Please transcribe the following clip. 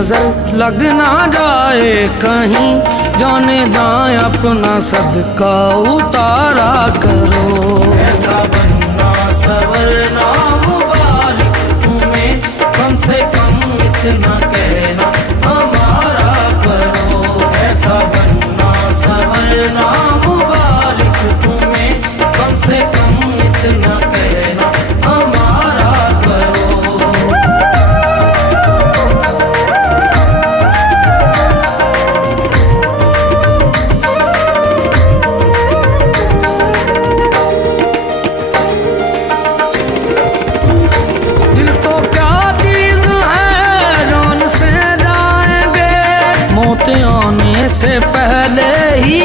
नजर लग ना जाए कहीं, जाने जाए अपना सदका उतारा करो। ऐसा बनना सवरना मुबारक तुम्हें, कम से कम इतना कहना हमारा करो। ऐसा बनना सवरना मुबारक तुम्हें, कम से कम इतना कहना हमारा करो। दिल तो क्या चीज है, जान से जाएंगे, मौत आने से पहले ही